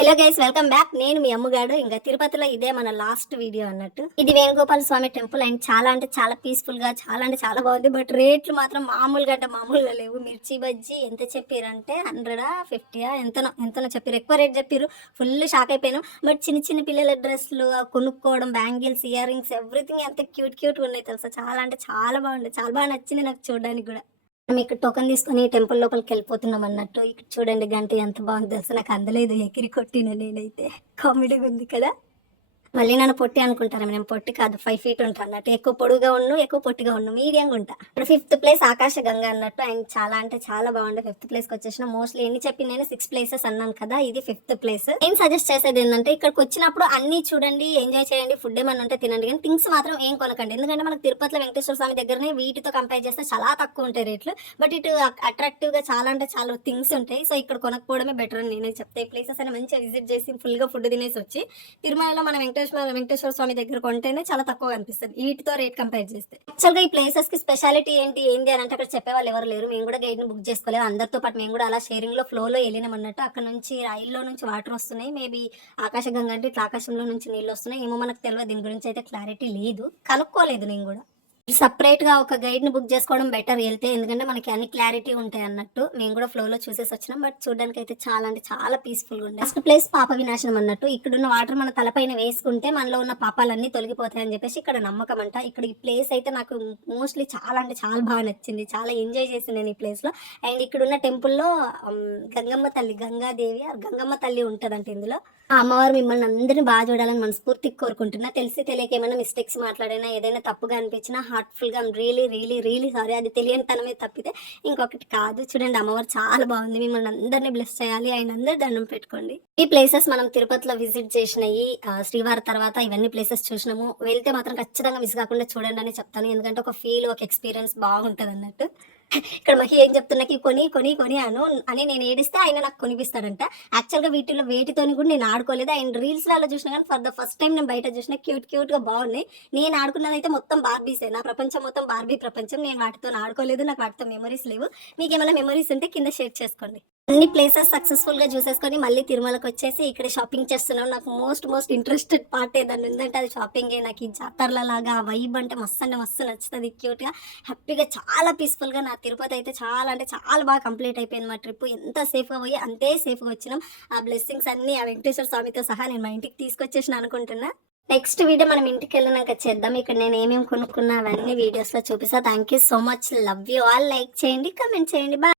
Hello guys, welcome back. నేను మీ అమ్మగాడు. ఇంకా తిరుపతిలో ఇదే మన లాస్ట్ వీడియో అన్నట్టు. ఇది వేణుగోపాల స్వామి టెంపుల్ అండ్ చాలా అంటే చాలా పీస్ఫుల్ గా చాలా అంటే చాలా బాగుంది. బట్ రేట్లు మాత్రం మామూలుగా అంటే మామూలుగా లేవు. మిర్చి బజ్జీ ఎంత చెప్పారంటే 150 ఎంతనో చెప్పారు. ఎక్కువ రేట్ చెప్పారు. ఫుల్ షాక్ అయిపోయాను. బట్ చిన్న చిన్న పిల్లల డ్రెస్లు కొనుక్కోవడం, బ్యాంగిల్స్, ఇయర్ రింగ్స్, ఎవ్రీథింగ్ ఎంత క్యూట్ క్యూట్ గా ఉన్నాయి తెలుసా. చాలా అంటే చాలా బాగుంది. చాలా బాగా నచ్చింది నాకు చూడడానికి కూడా. మనం ఇక్కడ టోకెన్ తీసుకొని టెంపుల్ లోపలికి వెళ్ళిపోతున్నాం అన్నట్టు. ఇక్కడ చూడండి గంట ఎంత బాగుంది తెలుసా. నాకు అందలేదు, ఎగిరి కొట్టిన నేనైతే. కామెడీగా ఉంది కదా. మళ్ళీ నన్ను పొట్టి అనుకుంటారు. నేను పొట్టి కాదు, 5 feet ఉంటాను అన్నట్టు. ఎక్కువ పొడుగా ఉన్ను, ఎక్కువ పొట్టిగా ఉన్ను, మీడియంగా ఉంటా. ఇప్పుడు 5th ప్లేస్ ఆకాశ గంగా అన్నట్టు. అండ్ చాలా అంటే చాలా బాగుండే. 5th ప్లేస్కి వచ్చేసిన. మోస్ట్లీ ఎన్ని చెప్పి నేను 6 places అన్నాను కదా, ఇది 5th ప్లేస్. నేను సజెస్ట్ చేసేది ఏంటంటే ఇక్కడికి వచ్చినప్పుడు అన్ని చూడండి, ఎంజాయ్ చేయండి, ఫుడ్ ఏమన్నా ఉంటే తినండి, కానీ థింగ్స్ మాత్రం ఏం కొనకండి. ఎందుకంటే మనకు తిరుపతిలో వెంకటేశ్వర స్వామి దగ్గరనే వీటితో కంపేర్ చేస్తే చాలా తక్కువ ఉంటాయి రేట్లు. బట్ ఇటు అట్రాక్టివ్ గా చాలా అంటే చాలా థింగ్స్ ఉంటాయి. సో ఇక్కడ కొనకపోవడమే బెటర్ అని నేనే చెప్తే. ఈ ప్లేసెస్ అని మంచిగా విజిట్ చేసి ఫుల్ గా ఫుడ్ తినేసి వచ్చి తిరుమలలో మనం వెంకటేశ్వర స్వామి దగ్గర కొంటేనే చాలా తక్కువ అనిపిస్తుంది వీటితో రేట్ కంపేర్ చేస్తే. యాక్చువల్గా ఈ ప్లేసెస్ కి స్పెషాలిటీ ఏంటి అని అంటే అక్కడ చెప్పే వాళ్ళు ఎవరు లేరు. మేము కూడా గైడ్ ని బుక్ చేసుకోలేదు. అందరితో పాటు మేము కూడా అలా షేరింగ్ లో ఫ్లోలో వెళ్ళినాం అన్నట్టు. అక్కడ నుంచి రైల్లో నుంచి వాటర్ వస్తున్నాయి. మేబీ ఆకాశగంగా అంటే ఇట్లా ఆకాశంలో నుంచి నీళ్ళు వస్తున్నాయి ఏమో, మనకు తెలియదు. దీని గురించి అయితే క్లారిటీ లేదు, కనుక్కోలేదు నేను కూడా. సపరేట్ గా ఒక గైడ్ ని బుక్ చేసుకోవడం బెటర్ వెళ్తే, ఎందుకంటే మనకి అన్ని క్లారిటీ ఉంటాయి అన్నట్టు. మేము కూడా ఫ్లో లో చూసేసి వచ్చినాం. బట్ చూడడానికి అయితే చాలా అంటే చాలా పీస్ఫుల్ గా ఉంది. ఫస్ట్ ప్లేస్ పాప వినాశనం అన్నట్టు. ఇక్కడున్న వాటర్ మన తలపైన వేసుకుంటే మనలో ఉన్న పాపాలన్నీ తొలగిపోతాయి అని చెప్పేసి ఇక్కడ నమ్మకం అంట. ఇక్కడ ఈ ప్లేస్ అయితే నాకు మోస్ట్లీ చాలా అంటే చాలా బాగా నచ్చింది. చాలా ఎంజాయ్ చేసింది నేను ఈ ప్లేస్ లో. అండ్ ఇక్కడున్న టెంపుల్లో గంగమ్మ తల్లి, గంగాదేవి గంగమ్మ తల్లి ఉంటదంట ఇందులో. ఆ అమ్మవారు మిమ్మల్ని అందరినీ బాగా చూడాలని మనస్ఫూర్తిగా కోరుకుంటున్నా. తెలిసి తెలియక ఏమైనా మిస్టేక్స్ మాట్లాడినా, ఏదైనా తప్పుగా అనిపించినా హార్ట్ఫుల్ గా రియలీ సారీ. అది తెలియని తనమే తప్పితే ఇంకొకటి కాదు. చూడండి అమ్మవారు చాలా బాగుంది. మిమ్మల్ని అందరినీ బ్లెస్ చేయాలి. ఆయన అందరు దండం పెట్టుకోండి. ఈ ప్లేసెస్ మనం తిరుపతిలో విజిట్ చేసినాయి. శ్రీవారి తర్వాత ఇవన్నీ ప్లేసెస్ చూసినాము. వెళ్తే మాత్రం ఖచ్చితంగా మిస్ కాకుండా చూడండి అని చెప్తాను. ఎందుకంటే ఒక ఫీల్, ఒక ఎక్స్పీరియన్స్ బాగుంటది అన్నట్టు. ఇక్కడ మహి ఏం చెప్తున్నకి కొని కొని కొని అను అని నేను ఏడిస్తే ఆయన నాకు కొనిపిస్తాడంట. యాక్చువల్గా వేటితోని కూడా నేను ఆడుకోలేదు. అండ్ రీల్స్ లలో చూసినా కానీ ఫర్ ద ఫస్ట్ టైం నేను బయట చూసిన క్యూట్ గా బాగున్నాయి. నేను ఆడుకున్నది అయితే మొత్తం బార్బీసే. నా ప్రపంచం మొత్తం బార్బీ ప్రపంచం. నేను వాటితో ఆడుకోలేదు, నాకు వాటితో మెమరీస్ లేవు. మీకు ఏమైనా మెమరీస్ ఉంటే కింద షేర్ చేసుకోండి. అన్ని ప్లేసెస్ సక్సెస్ఫుల్ గా చూసేసుకొని మళ్ళీ తిరుమలకు వచ్చేసి ఇక్కడ షాపింగ్ చేస్తున్నాం. నాకు మోస్ట్ ఇంట్రెస్టెడ్ పార్ట్ ఏదన్నా ఉందంటే అది షాపింగ్. నాకు ఈ జాతరల లాగా వైబ్ అంటే మస్తు నచ్చుతుంది. క్యూట్ గా హ్యాపీగా చాలా పీస్ఫుల్ గా నా తిరుపతి అయితే చాలా అంటే చాలా బాగా కంప్లీట్ అయిపోయింది. మా ట్రిప్ ఎంత సేఫ్ గా పోయి అంతే సేఫ్ గా వచ్చినాం. ఆ బ్లెస్సింగ్స్ అన్ని ఆ వెంకటేశ్వర స్వామితో సహా నేను మా ఇంటికి తీసుకొచ్చేసిన అనుకుంటున్నా. నెక్స్ట్ వీడియో మనం ఇంటికి వెళ్ళినాక చేద్దాం. ఇక్కడ నేను ఏమేమి కొనుక్కున్నా అవన్నీ వీడియోస్ లో చూపిస్తా. Thank you so much. Love you all. Like చేయండి, కమెంట్ చేయండి. బాయ్.